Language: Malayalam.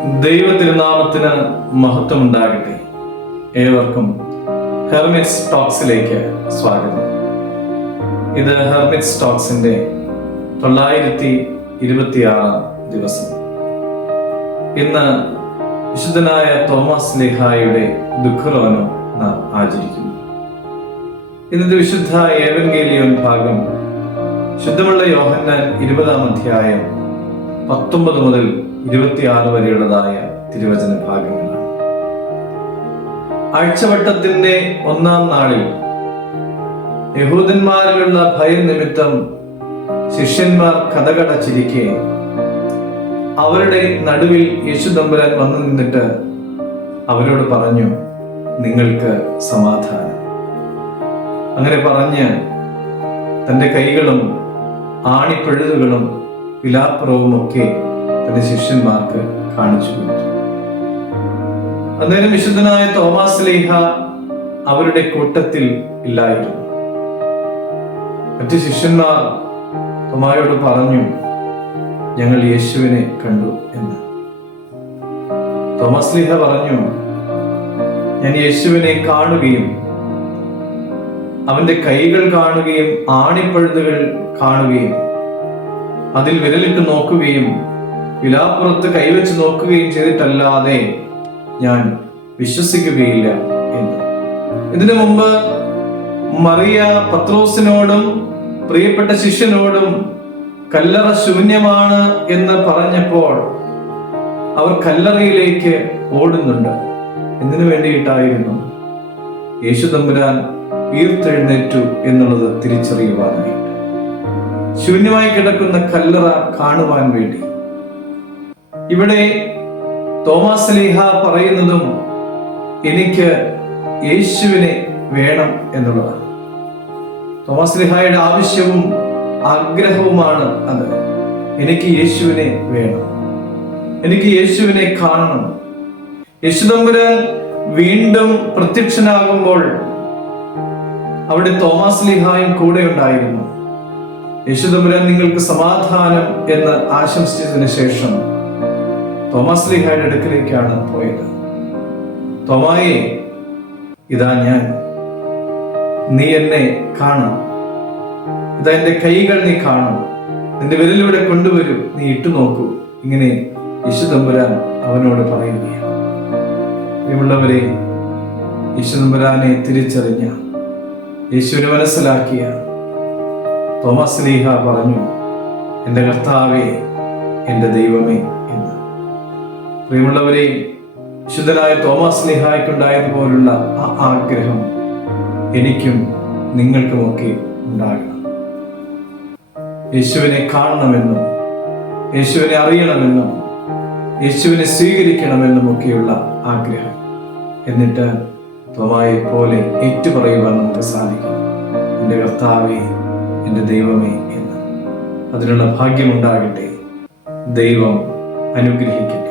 ദൈവ തിരുനാമത്തിന് മഹത്വമുണ്ടാകട്ടെ. ഏവർക്കും ഹെർമിറ്റ്സ് ടോക്സിലേക്ക് സ്വാഗതം. ഇത് ഹെർമിറ്റ്സ് ടോക്സിന്റെ 926 ദിവസം. ഇന്ന് വിശുദ്ധനായ തോമസ് സ്ലീഹായുടെ ദുഃഖറോനം നാം ആചരിക്കുന്നു. ഇന്നത്തെ വിശുദ്ധ ഏവൻഗേലിയോൻ ഭാഗം ശുദ്ധമുള്ള യോഹന്നാൻ 20-ാം അധ്യായം 19 മുതൽ 26 വരെയുള്ളതായ തിരുവചന ഭാഗങ്ങളാണ്. ആഴ്ചവട്ടത്തിന്റെ 1-ാം നാളിൽ യഹൂദന്മാരിലുള്ള ഭയം നിമിത്തം ശിഷ്യന്മാർ കഥകടച്ചിരിക്കെ അവരുടെ നടുവിൽ യേശു തമ്പുരാൻ വന്നു നിന്നിട്ട് അവരോട് പറഞ്ഞു, നിങ്ങൾക്ക് സമാധാനം. അങ്ങനെ പറഞ്ഞ് തന്റെ കൈകളും ആണിപ്പഴുതുകളും വിലാപ്പുറവും ഒക്കെ തന്റെ ശിഷ്യന്മാർക്ക് കാണിച്ചു കൊടുത്തു. അന്നേരം വിശുദ്ധനായ തോമസ് സ്ലീഹ അവരുടെ കൂട്ടത്തിൽ ഇല്ലായിരുന്നു. മറ്റു ശിഷ്യന്മാർ തോമായോട് പറഞ്ഞു, ഞങ്ങൾ യേശുവിനെ കണ്ടു എന്ന്. തോമസ് സ്ലീഹ പറഞ്ഞു, ഞാൻ യേശുവിനെ കാണുകയും അവന്റെ കൈകൾ കാണുകയും ആണിപ്പഴുതുകൾ കാണുകയും അതിൽ വിരലിട്ട് നോക്കുകയും വിലാപ്പുറത്ത് കൈവച്ച് നോക്കുകയും ചെയ്തിട്ടല്ലാതെ ഞാൻ വിശ്വസിക്കുകയില്ല എന്ന്. ഇതിനു മുമ്പ് മറിയ പത്രോസിനോടും പ്രിയപ്പെട്ട ശിഷ്യനോടും കല്ലറ ശൂന്യമാണ് എന്ന് പറഞ്ഞപ്പോൾ അവർ കല്ലറയിലേക്ക് ഓടുന്നുണ്ട്. എന്തിനു വേണ്ടിയിട്ടായിരുന്നു? യേശു തമ്പുരാൻ ഉയർത്തെഴുന്നേറ്റു എന്നുള്ളത് തിരിച്ചറിയുവാനായിട്ട്, ശൂന്യമായി കിടക്കുന്ന കല്ലറ കാണുവാൻ വേണ്ടി. ഇവിടെ തോമസ് സ്ലീഹ പറയുന്നതും എനിക്ക് യേശുവിനെ വേണം എന്നുള്ളതാണ്. തോമസ് സ്ലീഹായുടെ ആവശ്യവും ആഗ്രഹവുമാണ് അത്. എനിക്ക് യേശുവിനെ വേണം, എനിക്ക് യേശുവിനെ കാണണം. യേശു തമ്പുരാൻ വീണ്ടും പ്രത്യക്ഷനാകുമ്പോൾ അവിടെ തോമസ് സ്ലീഹായും കൂടെ ഉണ്ടായിരുന്നു. യേശു തമ്പുരാൻ നിങ്ങൾക്ക് സമാധാനം എന്ന് ആശംസിച്ചതിന് ശേഷം തോമസ് സ്ലീഹായുടെ അടുക്കലേക്കാണ് പോയത്. തോമായെ, ഇതാ ഞാൻ, നീ എന്നെ കാണും. ഇതാ എന്റെ കൈകൾ നീ കാണും, നിന്റെ വിരലിലൂടെ കൊണ്ടുവരൂ, നീ ഇട്ടു നോക്കൂ. ഇങ്ങനെ യേശു തമ്പുരാൻ അവനോട് പറയുകയാണ്. പ്രിയമുള്ളവരെ, യേശു തമ്പുരാനെ തിരിച്ചറിഞ്ഞ, യേശുവിനെ മനസ്സിലാക്കിയ തോമസ് സ്ലീഹ പറഞ്ഞു, എന്റെ കർത്താവേ, എന്റെ ദൈവമേ എന്ന്. പ്രിയമുള്ളവരെ, വിശുദ്ധനായ തോമസ് സ്ലീഹായ്ക്കുണ്ടായതുപോലുള്ള ആ ആഗ്രഹം എനിക്കും നിങ്ങൾക്കുമൊക്കെ ഉണ്ടാകണം. യേശുവിനെ കാണണമെന്നും യേശുവിനെ അറിയണമെന്നും യേശുവിനെ സ്വീകരിക്കണമെന്നും ഒക്കെയുള്ള ആഗ്രഹം. എന്നിട്ട് തോമായെ പോലെ ഏറ്റുപറയുവാൻ നമുക്ക് സാധിക്കും, എൻ്റെ കർത്താവേ, എൻ്റെ ദൈവമേ എന്ന്. അതിനുള്ള ഭാഗ്യമുണ്ടാകട്ടെ. ദൈവം അനുഗ്രഹിക്കട്ടെ.